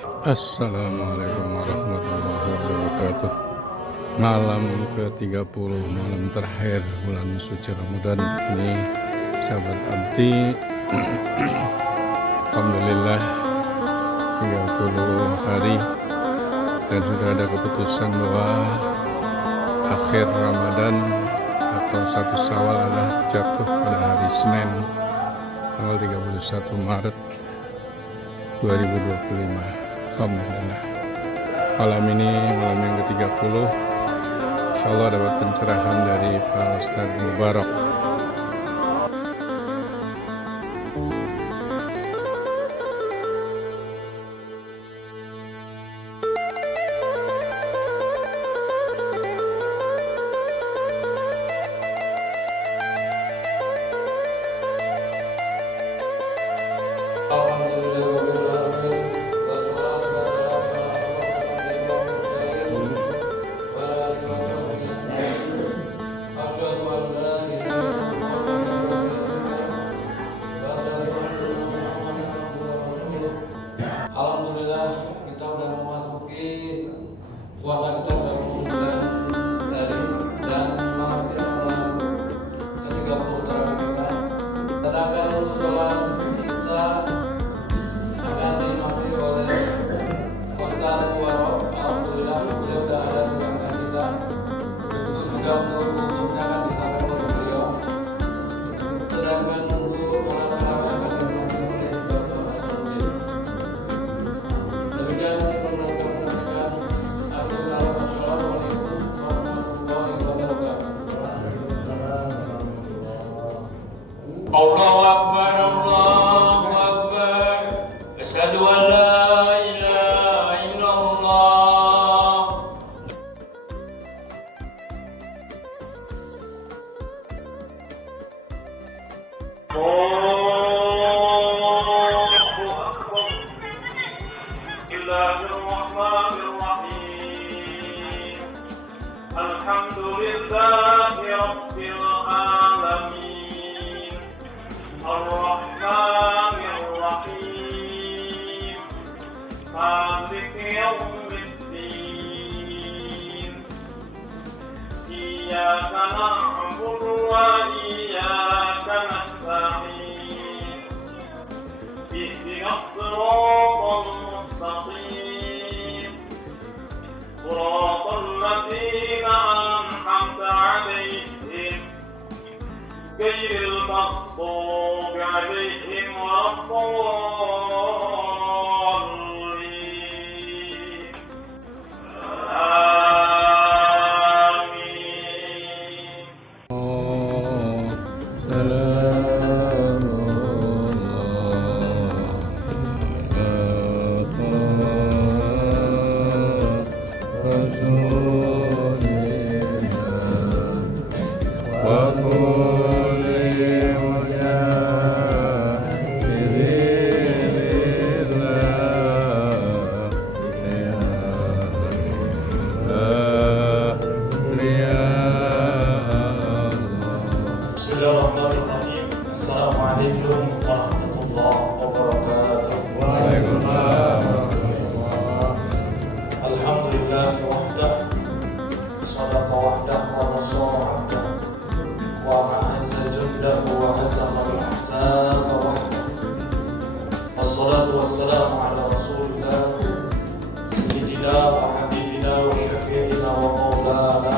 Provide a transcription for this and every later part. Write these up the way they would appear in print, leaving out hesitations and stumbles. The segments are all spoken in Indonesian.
Assalamualaikum warahmatullahi wabarakatuh. Malam ke-30, malam terakhir bulan suci Ramadan ini, sahabat Abdi. Alhamdulillah 30 hari dan sudah ada keputusan bahwa akhir Ramadan atau 1 Syawal adalah jatuh pada hari Senin tanggal 31 Maret 2025. Alhamdulillah, malam ini malam yang ke-30, insyaallah dapat pencerahan dari Pak Ustadz Mubarak. Alhamdulillah, kita sudah memasuki puasa kita sudah mulai dari dan malam kita malam ke-30 terakhir kita. Sedangkan untuk sholat kita akan diimami oleh Ustaz Mubarak. Alhamdulillah, beliau sudah ada di samping kita. Untuk juga untuk hukumnya akan disampaikan oleh beliau. Sedangkan untuk malam-malam akan diimami oleh Bapak Asrul. Demikian penampilan. Assalamualaikum warahmatullahi wabarakatuh. Allahu Akbar, Allahu Akbar. Asyhadu an la ilaha illallah. Bismillahirrahmanirrahim. Alhamdulillahi rabbil alamin. Ar-Rahmanir-Rahim. Maliki yaumiddin. Iyyaka na'budu wa iyyaka nasta'in. Ihdinas siratal mustaqim. Siratal ladzina an'amta 'alaihim غير المغضوب عليهم ولا الضالين. آمين. Bismillahirrahmanirrahim. Assalamualaikum warahmatullahi wabarakatuh. Waalaikumsalam. Alhamdulillah wahdah, sadaqa wahdah wa nasara wahdah, wa a'azza jundahu wa hazama al-ahzaba wahdah. Wassalatu wassalamu ala rasulillah sayyidina wa habibina wa syafi'ina wa maulana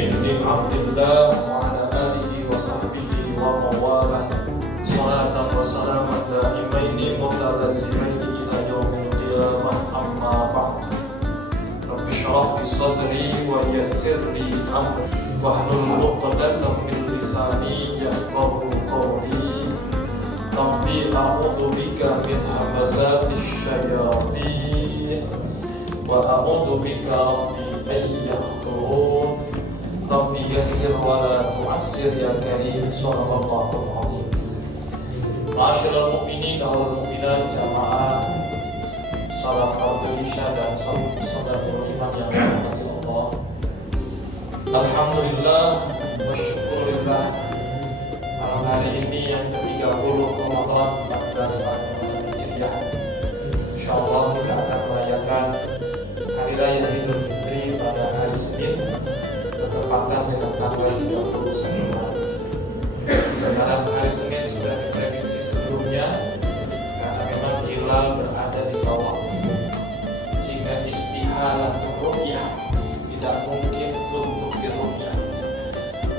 Ibn Abdillah wa ala alihi wa sahbihi wa mawalah. Salatan wa salaman daimaini mutalazimaini ila yaumil qiyamah, amma ba'd. Rabbi shrah li sadri wa yassir li amri wahlul 'uqdatam min lisani yafqahu qawli. Rabbi a'udzu bika min hamazatish syayatin wa a'udzu bika rabbi an yahdurun. Rabbi yassir wa la tu'assir ya karim. Shallallahul azim. Ma'asyiral mu'minin wal mu'minat jamaah salat fardhu isya dan salat iman yang dirahmati Allah. Alhamdulillah wa syukurillah. Malam hari ini yang ke-30 Ramadan 1445 hilal berada di bawah ufuk, sehingga istihalatul ru'yah tidak mungkin untuk diru'yah.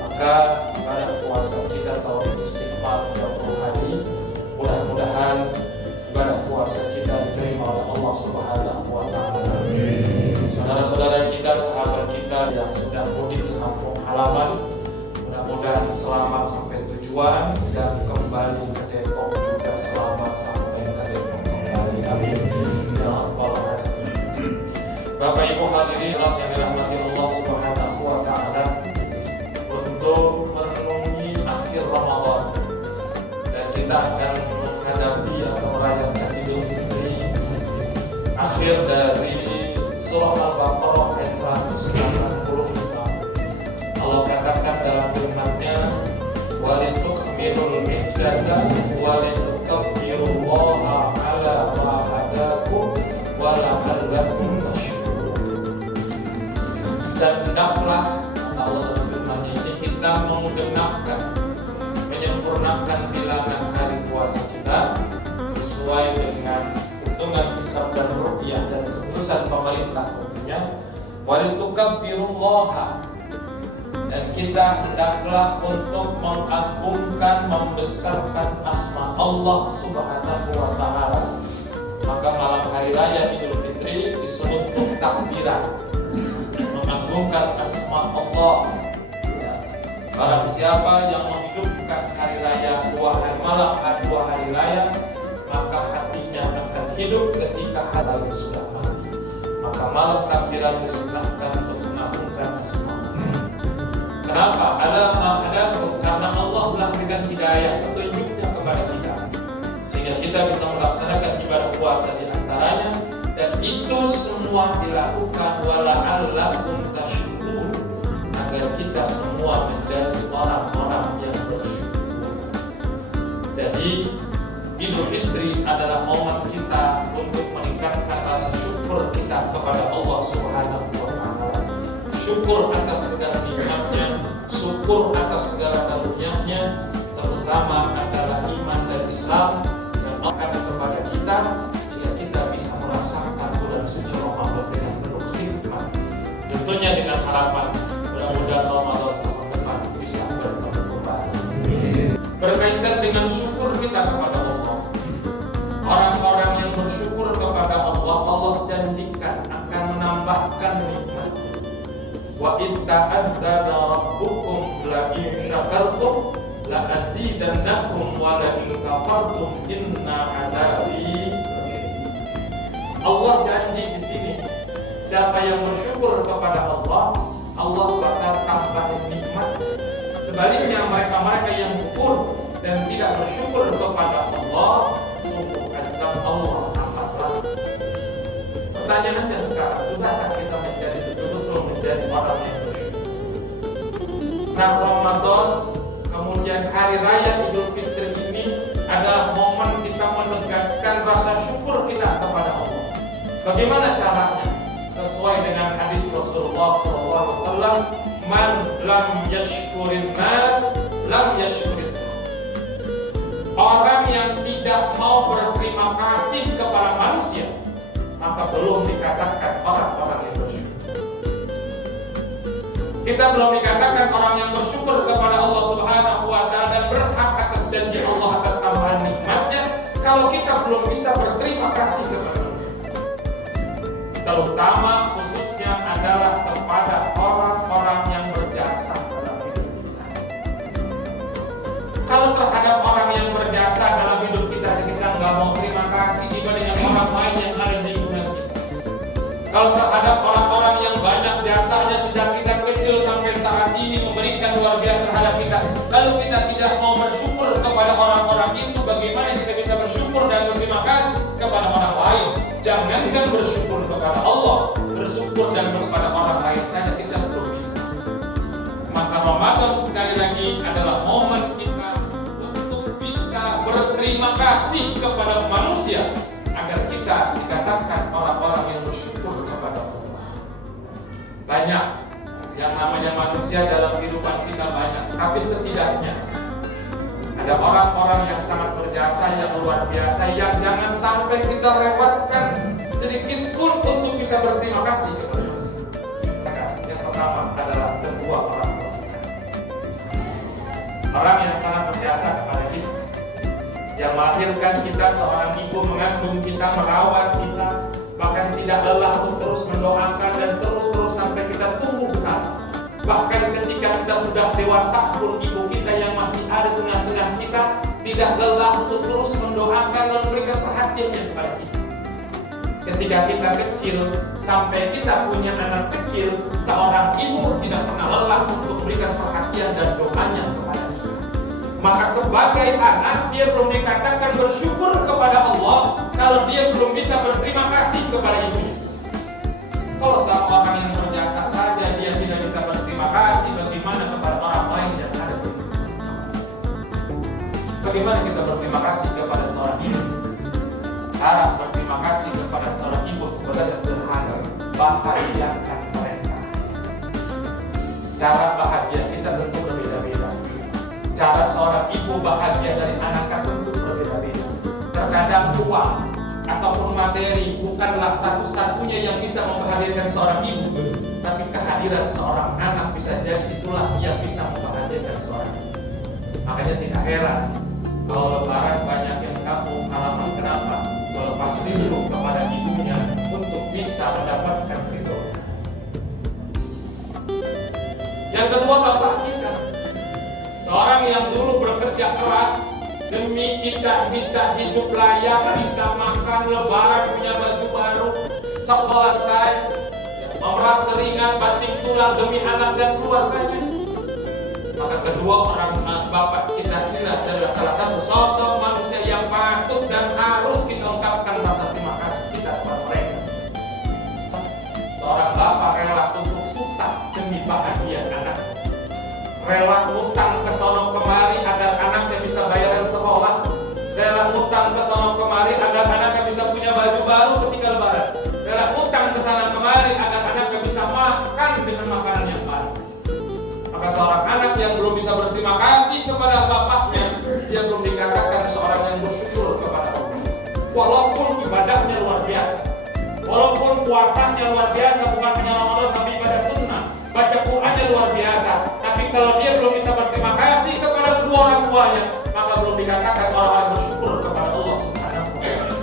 Maka ibadah puasa kita tahun ini istiqmal 30 hari. Mudah-mudahan ibadah puasa kita diterima oleh Allah Subhanahu wa Ta'ala. Saudara-saudara kita, sahabat kita yang sudah mudik ke kampung halaman, mudah-mudahan selamat sampai tujuan dan kembali ke Depok juga selamat sampai ke Depok kembali. Amin. Ya Rabbal Alamin. Bapak Ibu hadirin yang dirahmati Allah Subhanahu wa Ta'ala, untuk merenungi akhir Ramadan dan kita akan menghadapi atau merayakan Idul Fitri akhir dari surah Al-Baqarah ayat 195. Allah katakan dalam firman-Nya, walitukmilul iddata walitukabbirullaha ala ma hadakum wa la'allakum tashkurun. Dan hendaklah Allah firman-Nya ini kita menggenapkan, menyempurnakan bilangan hari puasa kita sesuai dengan hitungan hisab dan ru'yah dan keputusan pemerintah tentunya. Walitukabbirullaha, dan kita hendaklah untuk mengagungkan, membesarkan asma Allah Subhanahu wa Ta'ala. Maka malam hari raya Idul Fitri disebut takbiran, mengagungkan asma Allah. Barang siapa yang menghidupkan hari raya malam dua hari raya, maka hatinya akan hidup ketika hari sudah mati. Maka malam takbiran disunahkan untuk mengagungkan asma. Kenapa? Karena Allah telah berikan hidayah, petunjuknya kepada kita, sehingga kita bisa melaksanakan ibadah puasa di antaranya, dan itu semua dilakukan wala'allakum tashkurun, agar kita semua menjadi orang-orang yang bersyukur. Jadi Idul Fitri adalah momen kita untuk meningkatkan rasa syukur kita kepada Allah Subhanahu wa Ta'ala. Syukur atas segala nikmatnya, syukur atas segala karunia-Nya, terutama adalah iman dan Islam yang akan kepada kita, sehingga kita bisa merasakan bulan suci Ramadan dengan penuh hikmat. Tentunya dengan harapan mudah-mudahan Ramadan tahun depan bisa bertemu kembali. Berkaitan dengan syukur kita kepada Allah, orang-orang yang bersyukur kepada Allah, Allah janjikan akan menambahkan nikmat. Wa in ta'adzana rabbukum la in syakartum la azidannakum wa la in kafartum inna adzabi. Allah janji di sini, siapa yang bersyukur kepada Allah, Allah bakal tambahin nikmat. Sebaliknya mereka yang kufur dan tidak bersyukur kepada Allah, sungguh azab Allah amat berat. Pertanyaannya sekarang, sudahkah kita menjadi betul-betul menjadi orang yang bersyukur? Nah, Ramadan kemudian hari raya Idul Fitri ini adalah momen kita menegaskan rasa syukur kita kepada Allah. Bagaimana caranya? Sesuai dengan hadis Rasulullah SAW, man lam yashkurin nas lam yashkurin. Orang yang tidak mau berterima kasih kepada manusia, maka belum dikatakan orang-orang yang bersyukur. Kita belum dikatakan orang yang bersyukur kepada Allah Subhanahu wa Ta'ala dan berhak atas janji Allah atas tambahan nikmatnya, kalau kita belum bisa berterima kasih kepada manusia. Terutama khususnya adalah kepada orang-orang yang berjasa dalam hidup kita. Kalau terhadap orang yang berjasa dalam hidup kita nggak mau terima kasih dibandingkan orang lain yang ada di lingkungan kita. Kalau terhadap orang-orang yang banyak jasanya sejak kita kecil sampai saat ini memberikan luar biasa terhadap kita, lalu kita tidak mau bersyukur kepada orang-orang itu, bagaimana kita bisa bersyukur dan berterima kasih kepada orang lain? Jangankan bersyukur kepada Allah, bersyukur dan kepada orang lain saja kita belum bisa. Maka Ramadan sekali lagi adalah momen kita untuk bisa berterima kasih kepada manusia, agar kita dikatakan orang-orang yang bersyukur kepada Allah. Banyak yang namanya manusia dalam kehidupan kita banyak, tapi setidaknya Ada orang-orang yang sangat berjasa, yang luar biasa, yang jangan sampai kita lewatkan sedikit pun untuk bisa berterima kasih kepada mereka. Yang pertama adalah kedua orang tua. Orang yang sangat berjasa kepada kita, yang melahirkan kita, seorang ibu mengandung kita, merawat kita, bahkan tidak lelah untuk terus mendoakan dan terus sampai kita tumbuh besar. Bahkan ketika kita sudah dewasa pun ibu kita yang masih ada tengah-tengah kita tidak lelah untuk terus mendoakan dan memberikan perhatiannya kepada kita. Ketika kita kecil sampai kita punya anak kecil, seorang ibu tidak pernah lelah untuk memberikan perhatian dan doanya kepada kita. Maka sebagai anak dia belum dikatakan bersyukur kepada Allah kalau dia belum bisa berterima kasih kepada ibunya. Kalau seorang yang berjasa saja dia tidak bisa berterima kasih, bagaimana kepada orang lain yang ada di dunia? Bagaimana kita berterima kasih kepada seorang ibu? Cara berterima kasih kepada seorang ibu sebenarnya sederhana, bahagiakan mereka. Cara bahagia kita tentu berbeda-beda. Cara seorang ibu bahagia dari anaknya tentu berbeda-beda. Terkadang uang ataupun materi bukanlah satu-satunya yang bisa membahagiakan seorang ibu, tapi kehadiran seorang anak bisa jadi itulah yang bisa membahagiakan seorang ibu. Makanya tidak heran kalau lebaran banyak yang kampung halaman. Kenapa? Melepas rindu kepada ibunya untuk bisa mendapatkan ridho. Yang kedua, bapak kita, seorang yang dulu bekerja keras demi kita bisa hidup layak, bisa makan lebaran, punya baju baru, sekolah saya, memeras keringat, banting tulang demi anak dan keluarganya. Maka kedua orang bapak kita ini adalah salah satu sosok manusia yang patut dan harus kita ungkapkan rasa terima kasih kita kepada mereka. Seorang bapak rela untuk susah demi bahagia anak, rela utang ke sono kemari agar anaknya bisa bayaran sekolah, rela utang ke sono kemari agar anaknya bisa punya baju baru ketika lebaran, rela utang ke sana kemari agar anaknya bisa makan dengan makanan yang baik. Maka seorang anak yang belum bisa berterima kasih kepada bapaknya, dia belum dikatakan seorang yang bersyukur kepada Allah. Walaupun ibadahnya luar biasa, walaupun puasanya luar biasa, bukan hanya Ramadan tapi ibadah sunnah, baca Qur'annya luar biasa, tapi kalau dia belum bisa berterima kasih kepada kedua orang tuanya, maka belum dikatakan orang yang bersyukur kepada Allah Subhanahu wa ta'ala.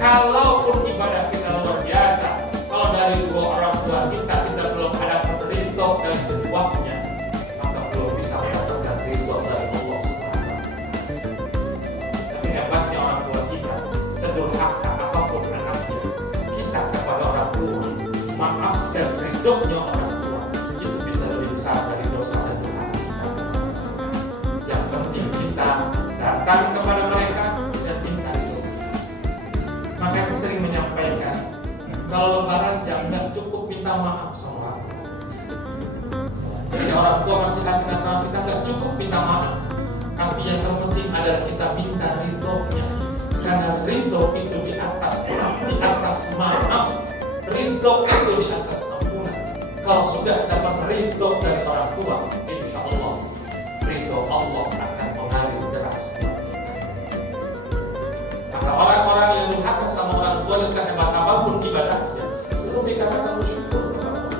Kalaupun ibadah kita luar biasa, kalau dari dua orang tua kita belum ada ridho dari keduanya, maka belum bisa mendapatkan ridho dari Allah Subhanahu wa ta'ala. Tapi hebatnya orang tua kita, sedurhaka apapun anaknya, kita kepada orang tua maaf dan ridhonya orang tua itu bisa lebih besar dari dosa dan dosa kita. Yang penting kita datang kepada mereka dan minta ridho. Maka saya sering menyampaikan, kalau lebaran jangan cukup minta maaf sama orang tua. Jadi orang tua masih kata-kata kita nggak cukup minta maaf, tapi yang terpenting adalah kita minta ridhonya. Karena ridho itu di atas maaf, ridho itu di atas ampunan. Kalau sudah dapat ridho dari orang tua, insya Allah ridho Allah akan mengalir deras. Maka orang-orang yang durhaka sama orang tua yang sehebat apapun ibadahnya, belum dikatakan bersyukur kepada Allah.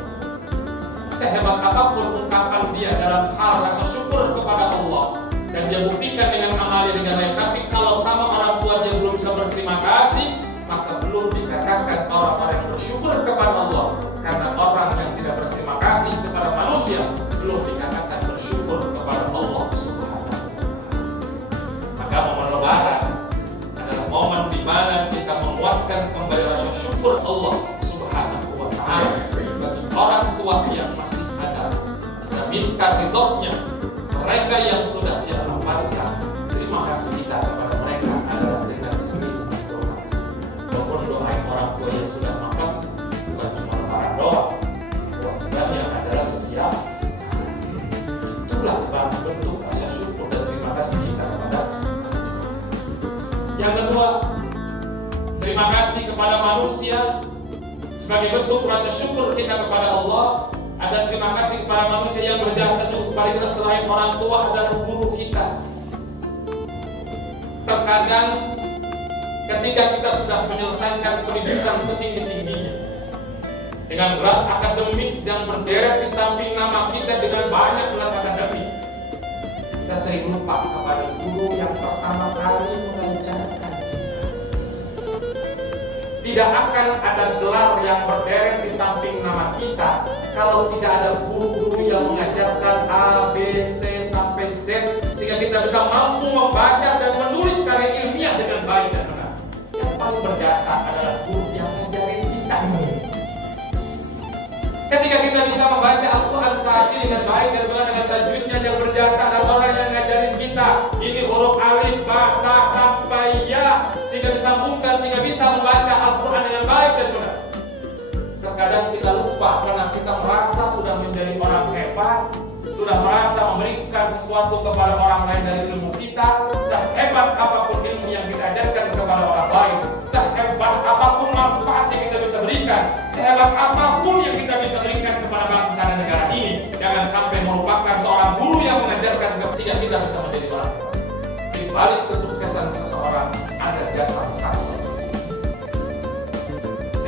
Sehebat apapun ungkapan dia dalam hal rasa syukur kepada Allah, dan dia buktikan dengan amalnya dengan lain, tapi kalau sama orang tua dia belum bisa berterima kasih, maka belum dikatakan orang-orang yang bersyukur kepada Allah. Karena orang yang tidak berterima kasih kepada manusia belum dikatakan bersyukur kepada Allah Subhanahu wa ta'ala. Maka momen lebaran adalah momen di mana kita menguatkan kembali rasa syukur Allah Subhanahu wa ta'ala bagi orang tua yang masih ada, dan minta ridhonya mereka yang sudah tidak memaksa. Terima kasih kita kepada mereka adalah dengan sembilan doa. Walaupun doa orang tua yang sudah makan bukan cuma para doa, kewajibannya adalah setiap itulah bentuk rasa syukur dan terima kasih kita kepada. Yang kedua, terima kasih kepada manusia sebagai bentuk rasa syukur kita kepada Allah. Ada terima kasih kepada manusia yang berjasa cukup kepada kita selain orang tua adalah guru kita. Terkadang ketika kita sudah menyelesaikan pendidikan setinggi-tingginya dengan gelar akademik yang berderet di samping nama kita dengan banyak gelar akademik, kita sering lupa kepada guru yang pertama kali mengajarkan. Tidak akan ada gelar yang berderet di samping nama kita kalau tidak ada guru-guru yang mengajarkan A, B, C sampai Z, sehingga kita bisa mampu membaca dan menulis karya ilmiah dengan baik dan benar. Yang paling berjasa adalah guru yang mengajarin kita. Ketika kita bisa membaca Al-Quran saat ini dengan baik dan benar dengan tajwidnya, yang berjasa adalah orang yang ngajarin kita. Ini huruf alif, ba, ta sampai ya, sehingga disambungkan, sehingga bisa membaca Al-Quran dengan baik dan benar. Terkadang kita lupa karena kita merasa sudah menjadi orang hebat, sudah merasa memberikan sesuatu kepada orang lain dari ilmu kita. Sehebat apapun ilmu yang kita ajarkan kepada orang lain, sehebat apapun manfaat yang kita bisa berikan, sehebat apapun yang kita bisa berikan kepada bangsa dan negara ini, jangan sampai merupakan seorang guru yang mengajarkan sehingga kita bisa menjadi orang hebat. Di balik kesuksesan seseorang ada jasa besar.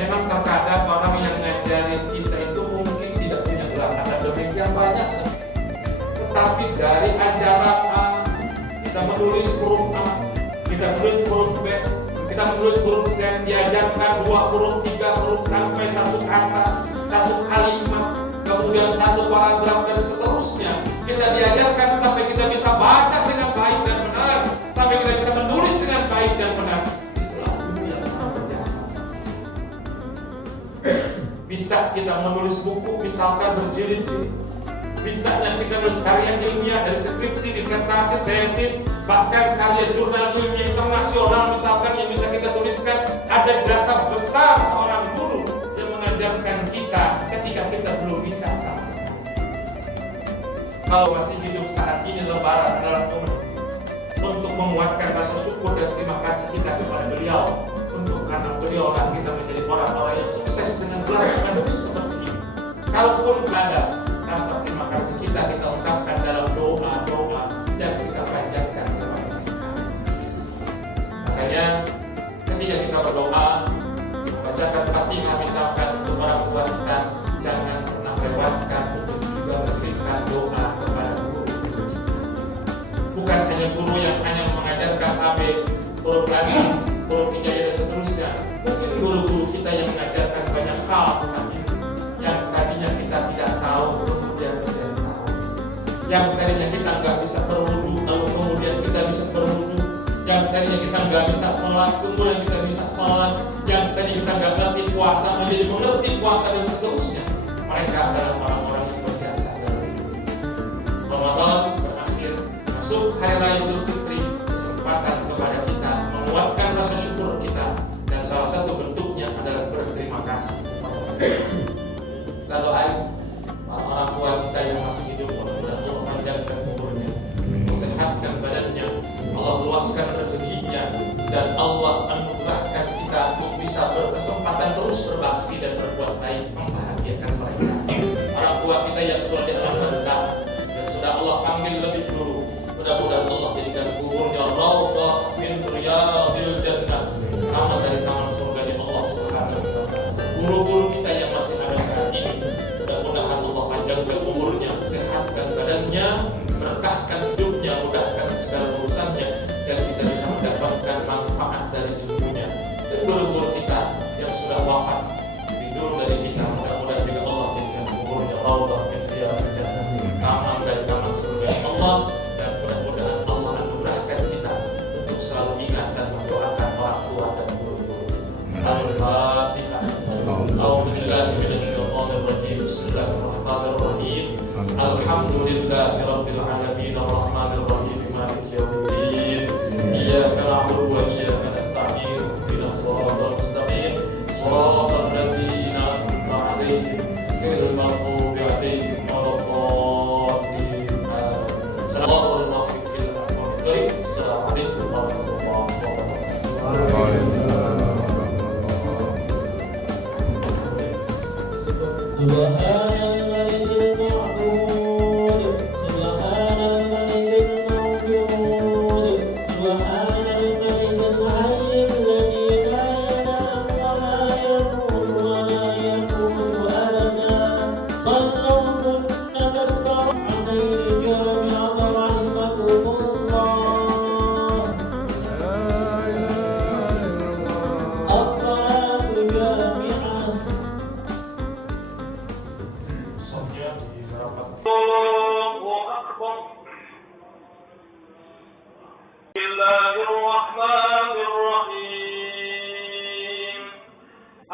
Memang terkadang orang yang ngajarin kita itu mungkin tidak punya gelar akademik yang banyak, tetapi dari ajaran A, kita menulis huruf A, kita menulis huruf B, kita menulis huruf Z, diajarkan 2 huruf, 3 huruf sampai 1 kata, 1 kalimat, kemudian 1 paragraf dan seterusnya. Kita diajarkan sampai kita bisa baca dengan baik dan benar, sampai kita bisa menulis dengan baik dan benar. Itulah guru yang sangat berjasa. Bisa kita menulis buku misalkan berjilid-jilid, bisanya kita menulis karya ilmiah dari skripsi, disertasi, tesis, bahkan karya jurnal ilmiah internasional misalkan yang bisa kita tuliskan. Ada jasa besar seorang guru yang mengajarkan kita ketika kita belum bisa sama sekali. Kalau masih hidup saat ini, lebaran adalah momen untuk menguatkan rasa syukur dan terima kasih kita kepada beliau, untuk karena beliau lah kita menjadi orang-orang yang sukses dengan gelar akademik seperti ini. Kalaupun ada rasa terima kasih kita ungkapkan dalam doa-doa yang kita panjatkan kepada mereka. Makanya ketika kita berdoa, bacakan Fatihah misalkan untuk orang tua kita, jangan pernah lewatkan untuk juga memberikan doa kepada guru. Bukan hanya guru yang hanya mengajarkan AB, huruf lagi, huruf hijaiyah dan seterusnya. Mungkin guru-guru kita yang mengajarkan banyak hal tentang ini, yang tadinya kita tidak tahu, kemudian menjadi tahu. Yang tadinya kita nggak bisa berwudu, lalu kemudian kita bisa berwudu. Yang tadinya kita nggak bisa sholat, kemudian kita bisa sholat. Yang tadinya kita nggak ngerti puasa, menjadi mengerti puasa dan seterusnya. Mereka adalah orang-orang yang berjasa dalam hidup. Ramadan berakhir, masuk hari raya Idul Fitri, kesempatan kepada kita menguatkan rasa syukur kita, dan salah satu bentuknya adalah berterima kasih. Kita doain orang tua kita yang masih hidup, mudah-mudahan Allah panjangkan umurnya, sehatkan badannya, Allah luaskan rezekinya, dan Allah anugerahkan kita untuk bisa berkesempatan terus berbakti dan berbuat baik, membahagiakan mereka. Orang tua kita yang sudah di alam barzakh, yang sudah Allah panggil lebih dulu, mudah-mudahan Allah jadikan kuburnya raudhah min riyadil jannah, taman dari taman surga Allah Subhanahu wa taala. Guru-guru kita yang masih ada saat ini, mudah-mudahan Allah panjangkan umurnya, sehatkan badannya, berkahkan hidupnya, mudahkan segala urusannya, dan kita bisa mendapatkan manfaat dari ilmunya. Dan guru-guru kita yang sudah wafat lebih dulu dari kita, mudah-mudahan juga Allah jadikan kuburnya raudhah min riyadil jannah, taman dari taman surga Allah. Dan mudah-mudahan Allah anugerahkan kita untuk selalu ingat dan mendoakan orang tua dan guru-guru kita. Al-Fatihah. A'udzubillahi minasyaitonir rajim. Bismillahirrahmanirrahim. Alhamdulillahirabbil alamin arrahmanir rahim maliki yaumiddin. Iyyaka na'budu wa iyyaka nasta'in. Ihdinas siratal mustaqim. Shiratal ladzina an'amta 'alaihim ghairil maghdubi 'alaihim waladdallin. Sallallahu alaihi wa sallam. Assalamualaikum warahmatullahi wabarakatuh. Subhanallah.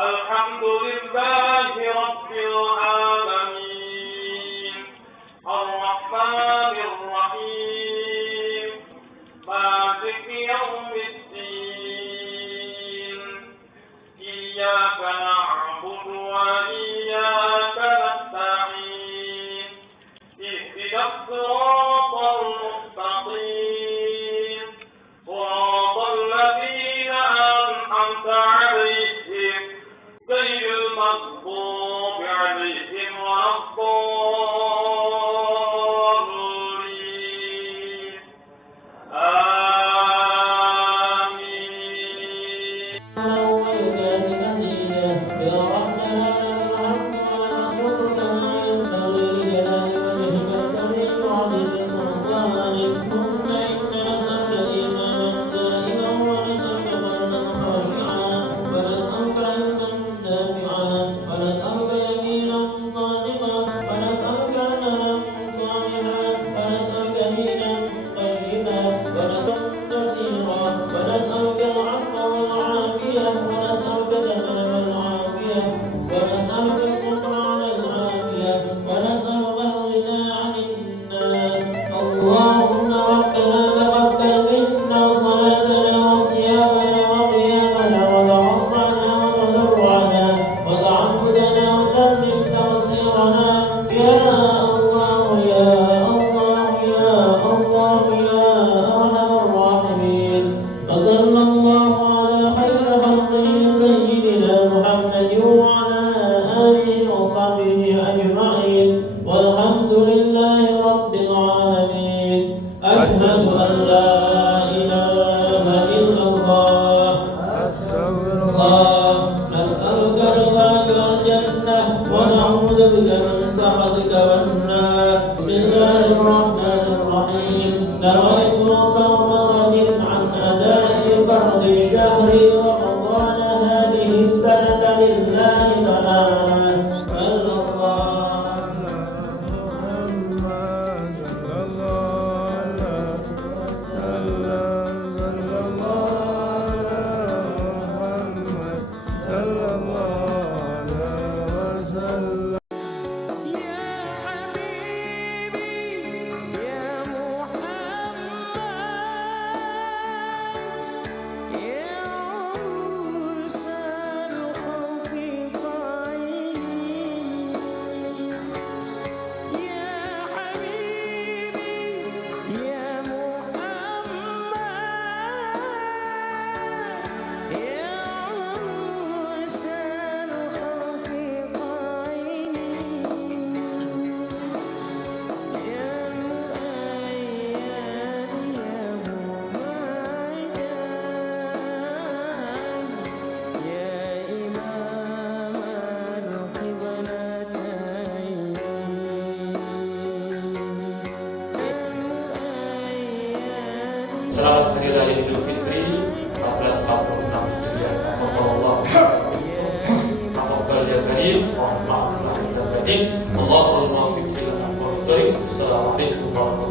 الحمد لله رب العالمين الرحمن الرحيم مالك يوم الدين إياك نعبد وإياك نستعين اهدنا الصراط المستقيم صراط الذين أنعمت عليهم غير المغضوب عليهم ولا الضالين آمين. اللهم ربنا تقبل منا صلاتنا وصيامنا وقيامنا وتعظنا وتضرعنا وتعبدنا وتمم تقصيرنا يا الله يا الله يا الله يا أرحم الراحمين. وصلى الله على خير خلقه سيدنا محمد وعلى آله وصحبه أجمعين والحمد لله رب العالمين. أشهد أن لا إله إلا الله. نسألك رضاك والجنة ونعوذ بك من سخطك والنار. بسم الله الرحمن الرحيم. نويت صوم غد عن أداء فرض شهر رمضان هذه السنة لله تعالى. صلى الله Selamat Hari Raya Idul Fitri 1446 Hijriah. Allah Taqabbal ya Karim, mohon maaf lahir dan batin. Allahumma muwaffiq lil aqwamit thoriq. Assalamualaikum warahmatullahi wabarakatuh.